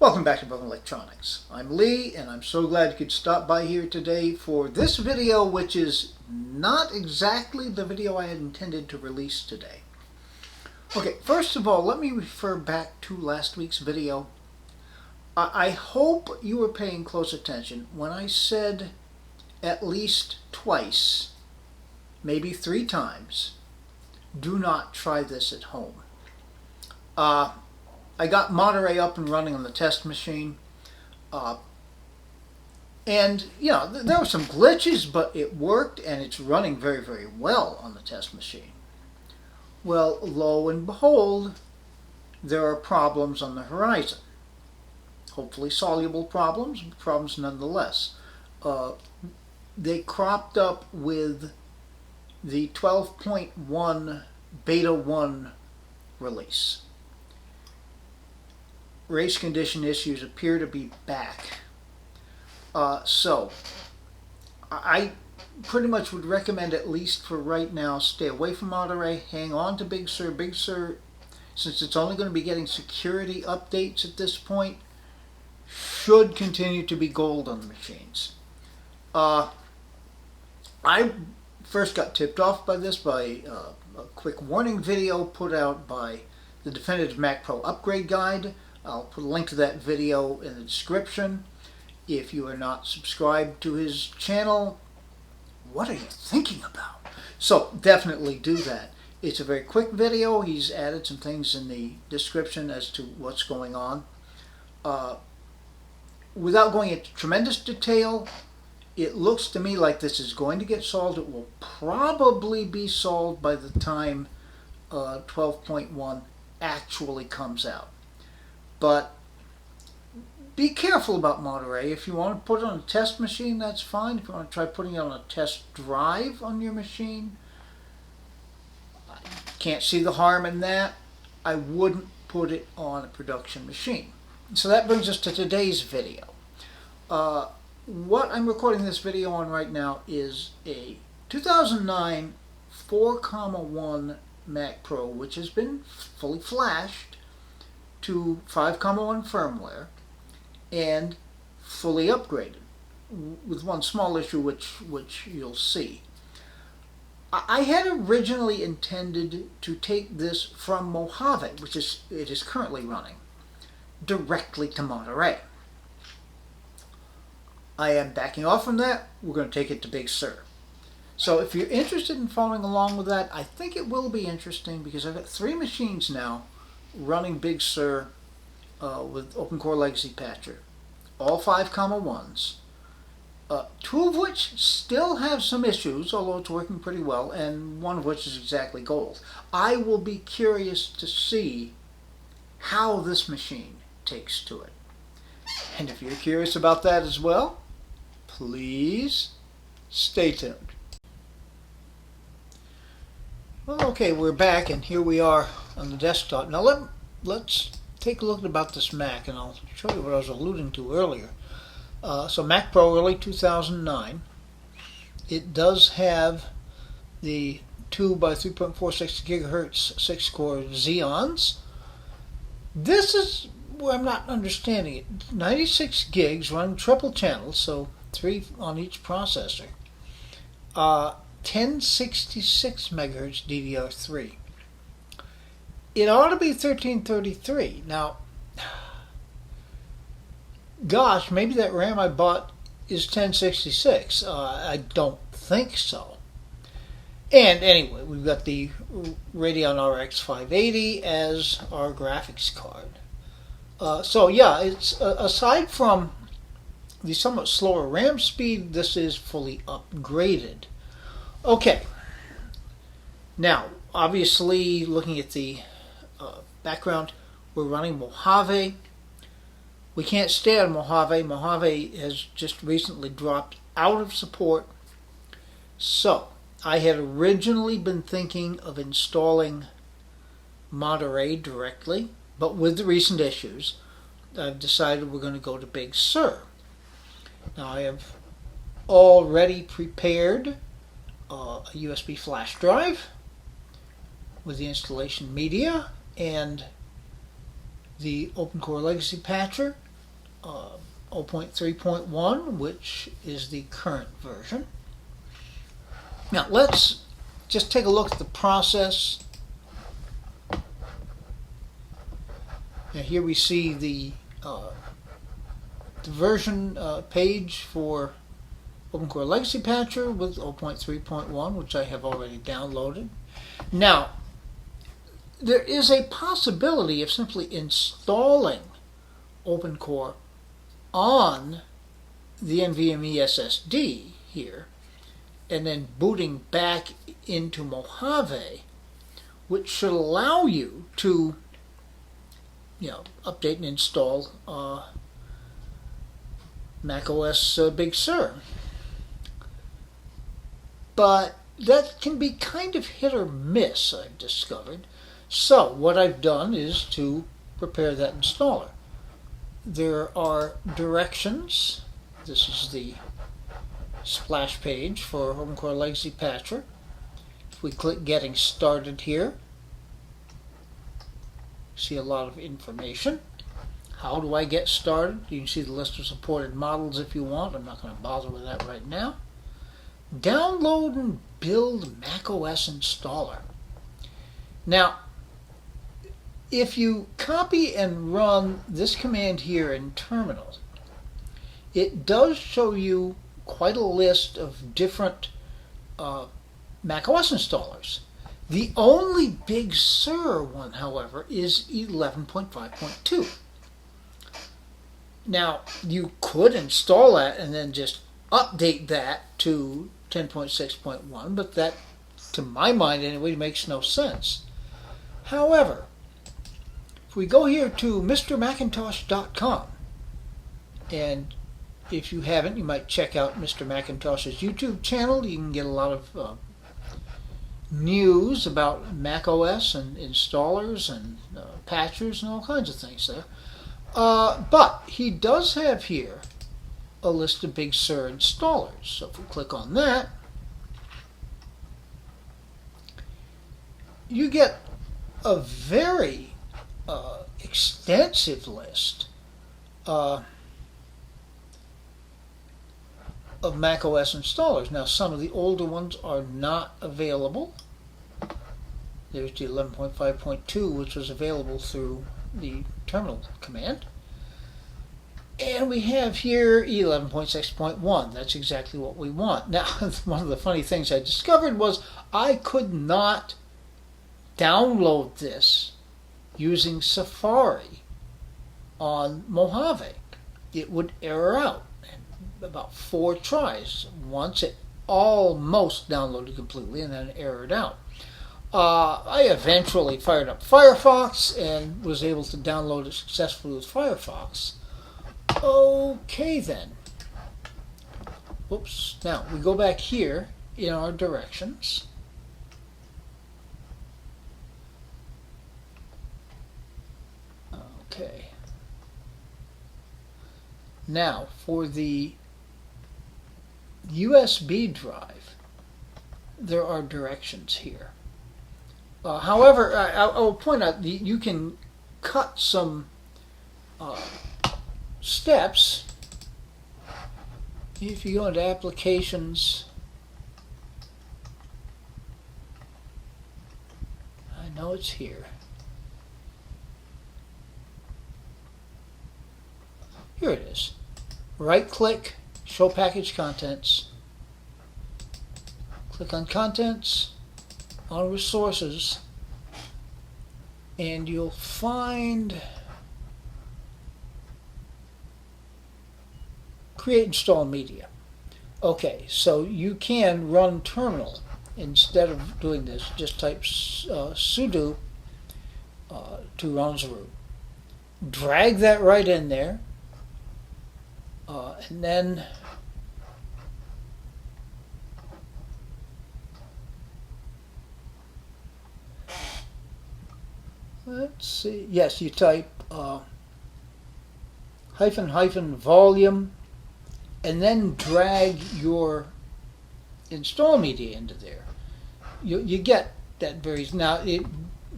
Welcome back to Brother Electronics. I'm Lee, and I'm so glad you could stop by here today for this video, which is not exactly the video I had intended to release today. Okay, first of all, let me refer back to last week's video. I hope you were paying close attention when I said at least twice, maybe 3 times, do not try this at home. I got Monterey up and running on the test machine, and there were some glitches, but it worked, and it's running very, very well on the test machine. Well, lo and behold, there are problems on the horizon. Hopefully soluble problems, but problems nonetheless. They cropped up with the 12.1 Beta 1 release. Race condition issues appear to be back. So I pretty much would recommend, at least for right now, stay away from Monterey, hang on to Big Sur. Big Sur, since it's only going to be getting security updates at this point, should continue to be gold on the machines. I first got tipped off by this by a quick warning video put out by the Definitive Mac Pro Upgrade Guide. I'll put a link to that video in the description. If you are not subscribed to his channel, what are you thinking about? So definitely do that. It's a very quick video. He's added some things in the description as to what's going on. Without going into tremendous detail, it looks to me like this is going to get solved. It will probably be solved by the time 12.1 actually comes out. But be careful about Monterey. If you want to put it on a test machine, that's fine. If you want to try putting it on a test drive on your machine, I can't see the harm in that. I wouldn't put it on a production machine. So that brings us to today's video. What I'm recording this video on right now is a 2009 4,1 Mac Pro, which has been fully flashed to 5,1 firmware and fully upgraded, with one small issue which you'll see. I had originally intended to take this from Mojave, which it is currently running, directly to Monterey. I am backing off from that. We're going to take it to Big Sur. So if you're interested in following along with that, I think it will be interesting, because I've got 3 machines now running Big Sur with Open Core Legacy Patcher, all 5,1s, 2 of which still have some issues, although it's working pretty well, and 1 of which is exactly gold. I will be curious to see how this machine takes to it. And if you're curious about that as well, please stay tuned. Well, okay, we're back, and here we are on the desktop. Now let's take a look about this Mac, and I'll show you what I was alluding to earlier. So Mac Pro, early 2009. It does have the 2 by 3.46 gigahertz 6-core Xeons. This is where I'm not understanding it. 96 gigs running triple channels, so 3 on each processor. 1066 megahertz DDR3. It ought to be 1333. Now, gosh, maybe that RAM I bought is 1066. I don't think so. And anyway, we've got the Radeon RX 580 as our graphics card. So yeah, it's aside from the somewhat slower RAM speed, this is fully upgraded. Okay. Now, obviously, looking at the background, we're running Mojave. We can't stay on Mojave. Mojave has just recently dropped out of support. So, I had originally been thinking of installing Monterey directly, but with the recent issues, I've decided we're going to go to Big Sur. Now, I have already prepared a USB flash drive with the installation media and the Open Core Legacy Patcher. 0.3.1, which is the current version. Now let's just take a look at the process. Now here we see the version page for OpenCore Legacy Patcher with 0.3.1, which I have already downloaded. Now, there is a possibility of simply installing OpenCore on the NVMe SSD here and then booting back into Mojave, which should allow you to update and install macOS Big Sur. But that can be kind of hit or miss, I've discovered. So what I've done is to prepare that installer. There are directions. This is the splash page for OpenCore Legacy Patcher. If we click Getting Started here, see a lot of information. How do I get started? You can see the list of supported models if you want. I'm not going to bother with that right now. Download and build macOS installer. Now, if you copy and run this command here in Terminal, it does show you quite a list of different macOS installers. The only Big Sur one, however, is 11.5.2. Now, you could install that and then just update that to 10.6.1, but that, to my mind anyway, makes no sense. However, if we go here to MrMacintosh.com, and if you haven't, you might check out Mr. Macintosh's YouTube channel. You can get a lot of news about macOS and installers and patchers and all kinds of things there. But he does have here a list of Big Sur installers. So if we click on that, you get a very extensive list of macOS installers. Now, some of the older ones are not available. There's the 11.5.2, which was available through the terminal command. And we have here 11.6.1. That's exactly what we want. Now, one of the funny things I discovered was I could not download this using Safari on Mojave. It would error out. About 4 tries. Once it almost downloaded completely and then it errored out. I eventually fired up Firefox and was able to download it successfully with Firefox. Okay then. Oops. Now we go back here in our directions. Okay. Now for the USB drive, there are directions here. However, I will point out that you can cut some steps if you go into Applications. I know it's here. Here it is. Right-click, Show Package Contents. Click on Contents, on Resources, and you'll find Create Install Media. Okay, so you can run terminal instead of doing this. Just type sudo to run as root. Drag that right in there. And then let's see. Yes, you type --volume and then drag your install media into there. You get that varies. Now,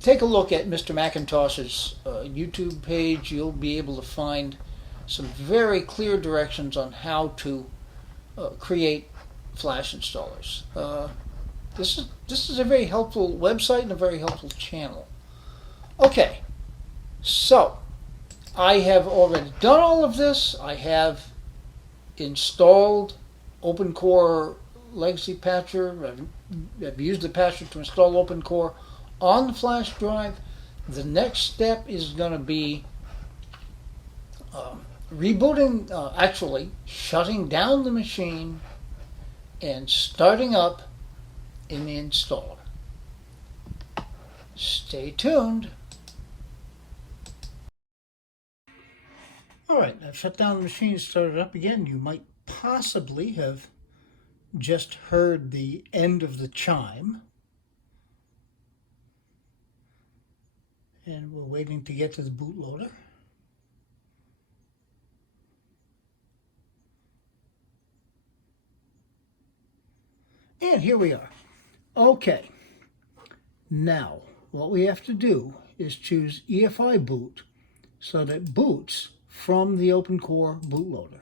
take a look at Mr. Macintosh's YouTube page. You'll be able to find some very clear directions on how to create Flash installers. This is a very helpful website and a very helpful channel. Okay, so I have already done all of this. I have installed OpenCore Legacy Patcher. I've used the patcher to install OpenCore on the flash drive. The next step is going to be rebooting, actually shutting down the machine and starting up in the installer. Stay tuned. Alright, I've shut down the machine and started up again. You might possibly have just heard the end of the chime. And we're waiting to get to the bootloader. And here we are. Okay. Now, what we have to do is choose EFI boot so that it boots from the OpenCore bootloader.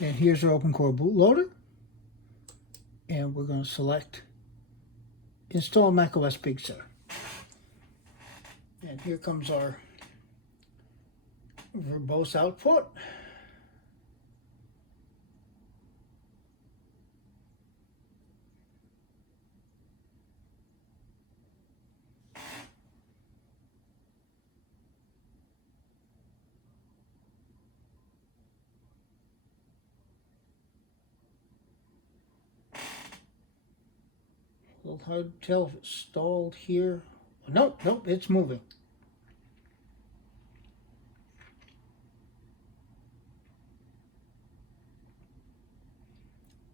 And here's our OpenCore bootloader. And we're going to select Install macOS Big Sur. And here comes our verbose output. A little hard to tell if it's stalled here. Nope, it's moving.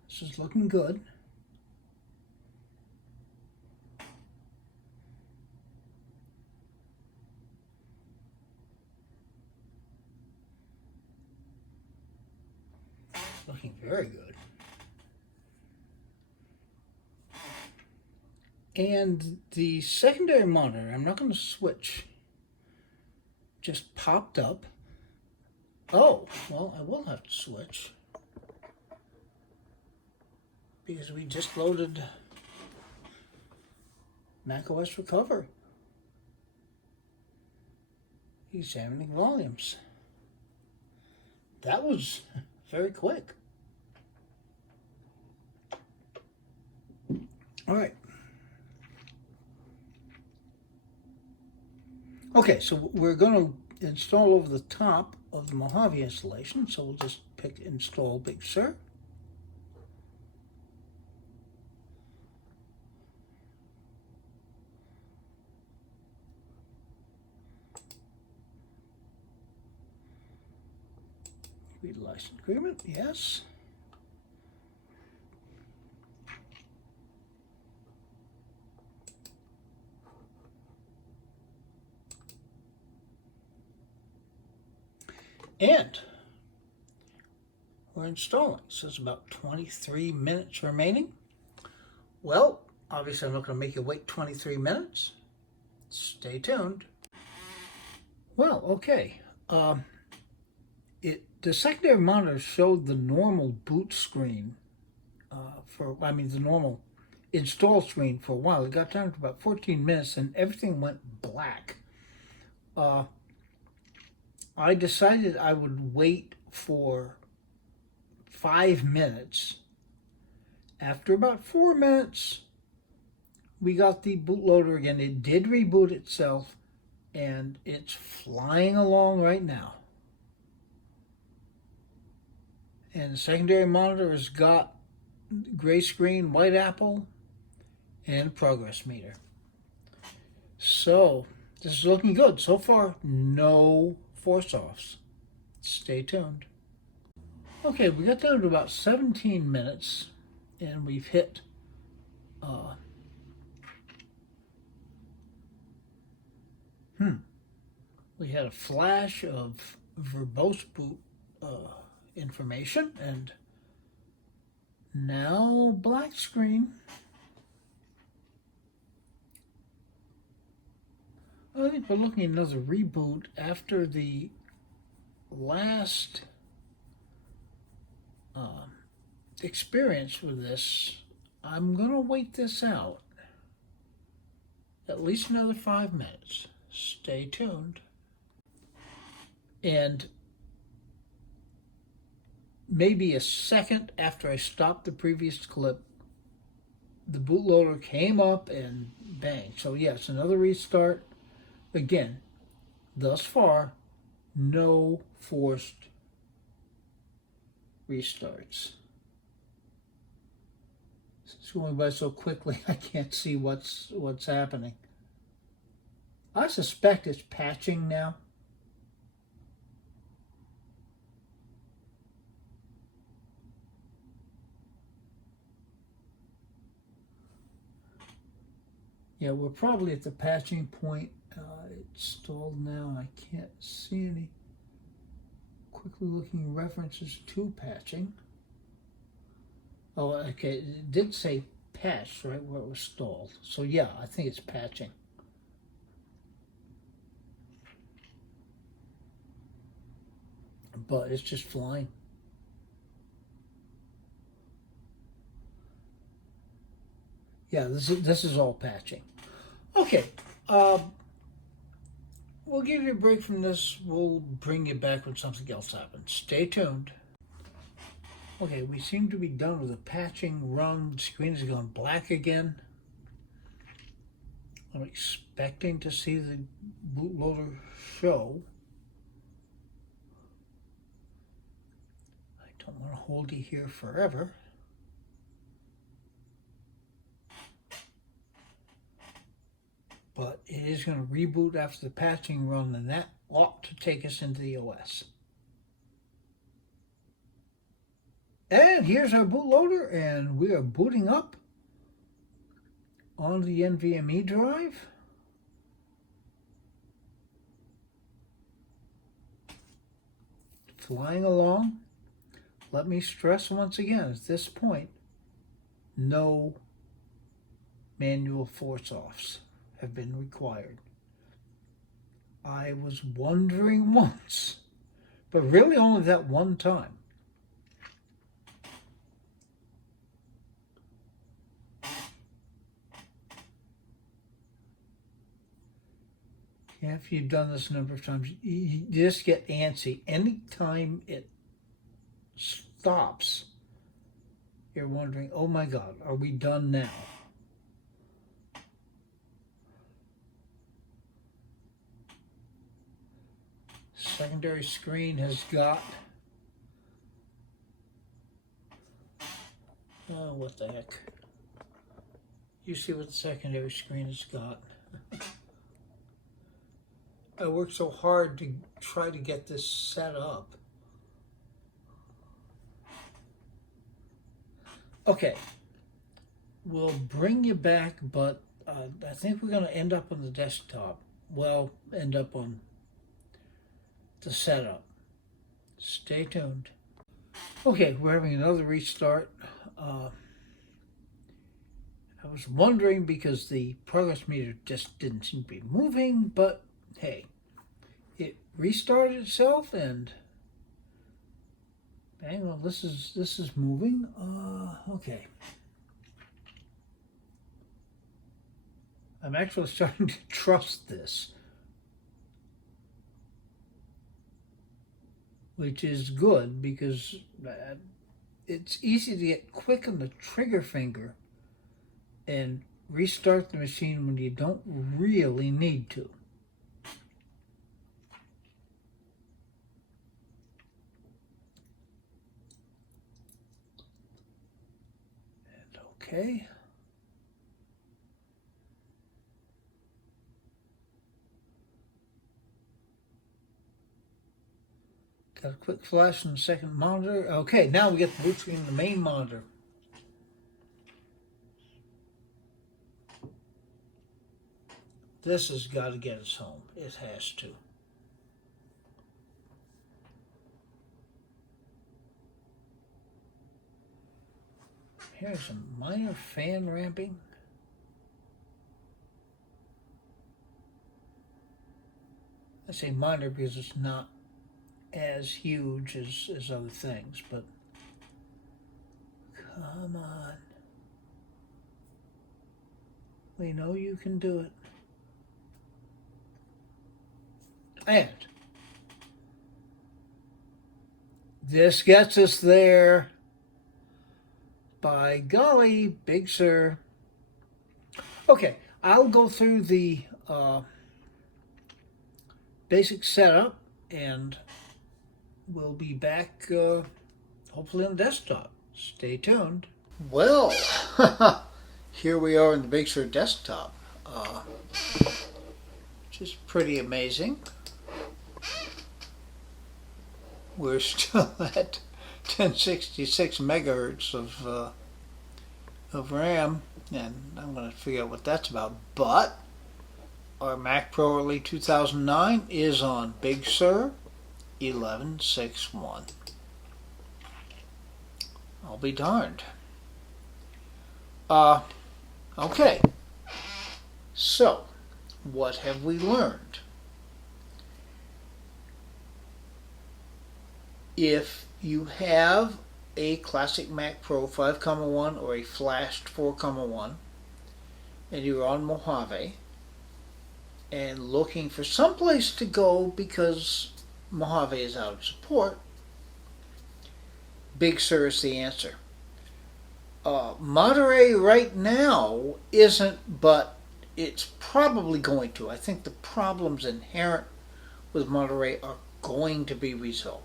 This is looking good. Looking very good. And the secondary monitor, I'm not going to switch, just popped up. Oh, well, I will have to switch because we just loaded macOS Recovery. Examining volumes. That was very quick. All right. Okay, so we're going to install over the top of the Mojave installation, so we'll just pick Install Big Sur. Read license agreement, yes. And we're installing. So it's about 23 minutes remaining. Well, obviously I'm not going to make you wait 23 minutes. Stay tuned. Well, okay. The secondary monitor showed the normal boot screen the normal install screen for a while. It got down to about 14 minutes and everything went black. I decided I would wait for 5 minutes. After about 4 minutes, we got the bootloader again. It did reboot itself, and it's flying along right now. And the secondary monitor has got gray screen, white apple, and progress meter. So this is looking good. So far, no force-offs. Stay tuned. Okay, we got down to about 17 minutes, and we've hit we had a flash of verbose boot information, and now black screen. I think we're looking at another reboot after the last experience with this, I'm going to wait this out at least another 5 minutes. Stay tuned. And maybe a second after I stopped the previous clip, the bootloader came up and bang. So yes, another restart. Again, thus far, no forced restarts. It's going by so quickly I can't see what's happening. I suspect it's patching now. Yeah, we're probably at the patching point. It's stalled now. I can't see any quickly looking references to patching. Oh, okay. It did say patched right where it was stalled. So yeah, I think it's patching. But it's just flying. Yeah, this is all patching. Okay. We'll give you a break from this. We'll bring you back when something else happens. Stay tuned. Okay, we seem to be done with the patching run. The screen has gone black again. I'm expecting to see the bootloader show. I don't want to hold you here forever. But it is going to reboot after the patching run, and that ought to take us into the OS. And here's our bootloader, and we are booting up on the NVMe drive. Flying along. Let me stress once again, at this point, no manual force-offs have been required. I was wondering once, but really only that one time. After you've done this a number of times, you just get antsy. Anytime it stops, you're wondering, oh my God, are we done now? Secondary screen has got, oh, what the heck. You see what the secondary screen has got. I worked so hard to try to get this set up. Okay, we'll bring you back, but I think we're going to end up on the desktop. Well, end up on the setup. Stay tuned. Okay, we're having another restart. I was wondering because the progress meter just didn't seem to be moving, but hey, it restarted itself and hang on, this is moving. Okay. I'm actually starting to trust this, which is good because it's easy to get quick on the trigger finger and restart the machine when you don't really need to. And okay. Got a quick flash on the second monitor. Okay, now we get the boot screen on the main monitor. This has got to get us home. It has to. Here's some minor fan ramping. I say minor because it's not as huge as other things, but come on. We know you can do it. And this gets us there. By golly, Big Sur. Okay, I'll go through the basic setup and we'll be back hopefully on the desktop. Stay tuned. Well, here we are in the Big Sur desktop, which is pretty amazing. We're still at 1066 megahertz of RAM, and I'm going to figure out what that's about. But our Mac Pro Early 2009 is on Big Sur 1161. I'll be darned. Okay. So, what have we learned? If you have a classic Mac Pro 5,1 or a flashed 4,1 and you're on Mojave and looking for some place to go because Mojave is out of support, Big Sur is the answer. Monterey right now isn't, but it's probably going to. I think the problems inherent with Monterey are going to be resolved.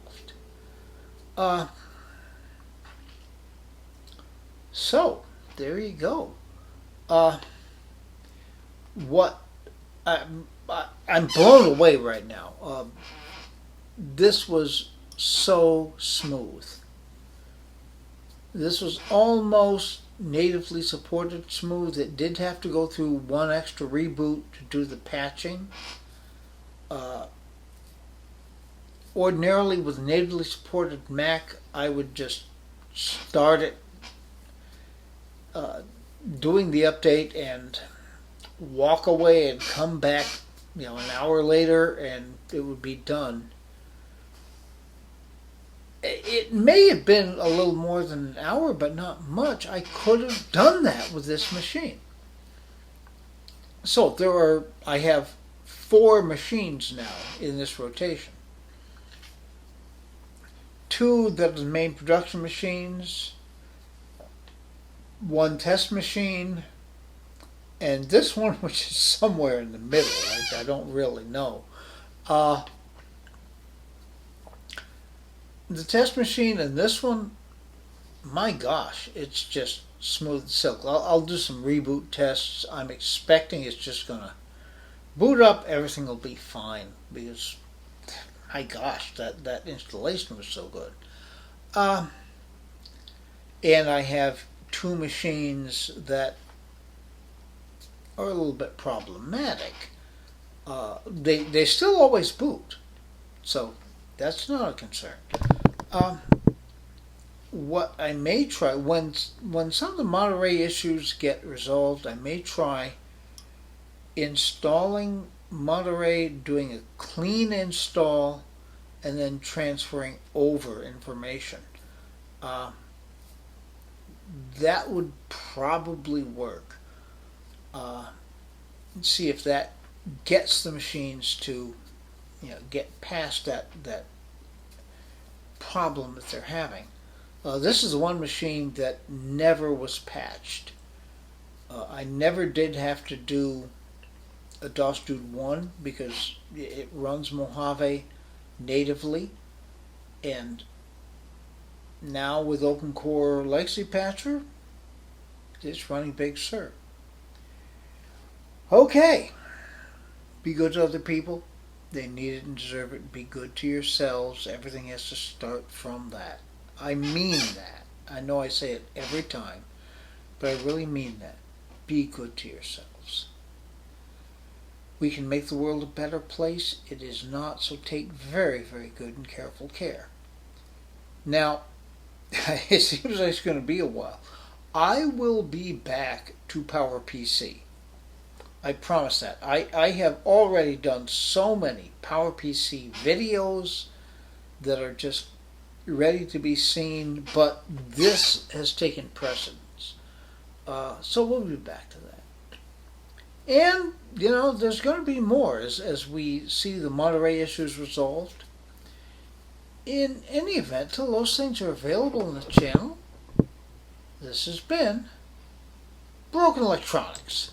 So there you go. What I'm blown away right now. This was so smooth. This was almost natively supported smooth. It did have to go through one extra reboot to do the patching. Ordinarily, with natively supported Mac, I would just start it doing the update and walk away and come back, an hour later, and it would be done. It may have been a little more than an hour, but not much. I could have done that with this machine. So I have 4 machines now in this rotation. 2 that are the main production machines, 1 test machine, and this one, which is somewhere in the middle. I don't really know. The test machine and this one, my gosh, it's just smooth as silk. I'll do some reboot tests. I'm expecting it's just going to boot up. Everything will be fine because, my gosh, that installation was so good. And I have 2 machines that are a little bit problematic. They still always boot, so that's not a concern. What I may try, when some of the Monterey issues get resolved, I may try installing Monterey, doing a clean install, and then transferring over information. That would probably work. See if that gets the machines to, get past that problem that they're having. This is the one machine that never was patched. I never did have to do a DOS Dude 1 because it runs Mojave natively, and now with Open Core Legacy Patcher, it's running Big Sur. Okay, be good to other people. They need it and deserve it. Be good to yourselves. Everything has to start from that. I mean that. I know I say it every time, but I really mean that. Be good to yourselves. We can make the world a better place. It is not, so take very, very good and careful care. Now, it seems like it's going to be a while. I will be back to PowerPC. I promise that. I have already done so many PowerPC videos, that are just ready to be seen, but this has taken precedence. So we'll be back to that. And, there's going to be more as we see the Monterey issues resolved. In any event, till those things are available on the channel, this has been Broken Electronics.